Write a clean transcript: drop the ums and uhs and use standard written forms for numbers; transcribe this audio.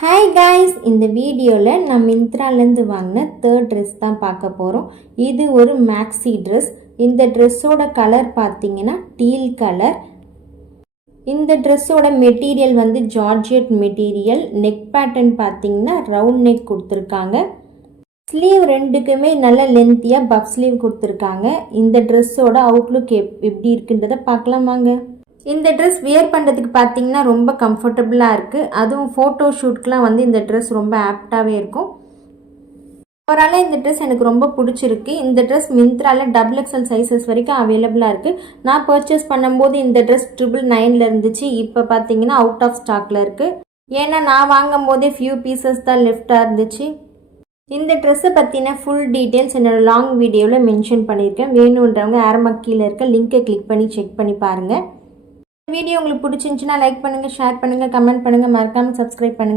Hi guys, இந்த வீடியோவில் நான் மிந்த்ராலேருந்து வாங்கின தேர்ட் ட்ரெஸ் தான் பார்க்க போகிறோம். இது ஒரு மேக்ஸி ட்ரெஸ். இந்த ட்ரெஸ்ஸோட கலர் பார்த்தீங்கன்னா டீல் கலர். இந்த ட்ரெஸ்ஸோட மெட்டீரியல் வந்து ஜார்ஜெட் மெட்டீரியல். நெக் பேட்டர்ன் பார்த்தீங்கன்னா ரவுண்ட் நெக் கொடுத்துருக்காங்க. ஸ்லீவ் ரெண்டுக்குமே நல்ல லென்த்தியாக பஃப் ஸ்லீவ் கொடுத்துருக்காங்க. இந்த ட்ரெஸ்ஸோட அவுட்லுக் எப்படி இருக்குன்றதை பார்க்கலாம் வாங்க. இந்த ட்ரெஸ் வியர் பண்ணுறதுக்கு பார்த்தீங்கன்னா ரொம்ப கம்ஃபர்டபுளாக இருக்குது. அதுவும் ஃபோட்டோ ஷூட்க்கெலாம் வந்து இந்த ட்ரெஸ் ரொம்ப ஆப்டாகவே இருக்கும். ஓவராலாக இந்த ட்ரெஸ் எனக்கு ரொம்ப பிடிச்சிருக்கு. இந்த ட்ரெஸ் மிந்த்ராவில் XXL சைஸஸ் வரைக்கும் அவைலபிளாக இருக்குது. நான் பர்ச்சேஸ் பண்ணும்போது இந்த ட்ரெஸ் 999 இருந்துச்சு. இப்போ பார்த்தீங்கன்னா அவுட் ஆஃப் ஸ்டாக்கில் இருக்குது. ஏன்னா நான் வாங்கும் போதே ஃபியூ பீசஸ் தான் லெஃப்டாக இருந்துச்சு. இந்த ட்ரெஸ்ஸை பற்றின ஃபுல் டீட்டெயில்ஸ் என்னோடய லாங் வீடியோவில் மென்ஷன் பண்ணியிருக்கேன். வேணுன்றவங்க ஆரம்பக் கீழே இருக்க லிங்க்கை கிளிக் பண்ணி செக் பண்ணி பாருங்கள். வீடியோ உங்களுக்கு பிடிச்சிருந்துச்சுன்னா லைக் பண்ணுங்கள், ஷேர் பண்ணுங்கள், கமெண்ட் பண்ணுங்கள், மறக்காமல் சப்ஸ்கிரைப் பண்ணுங்கள்.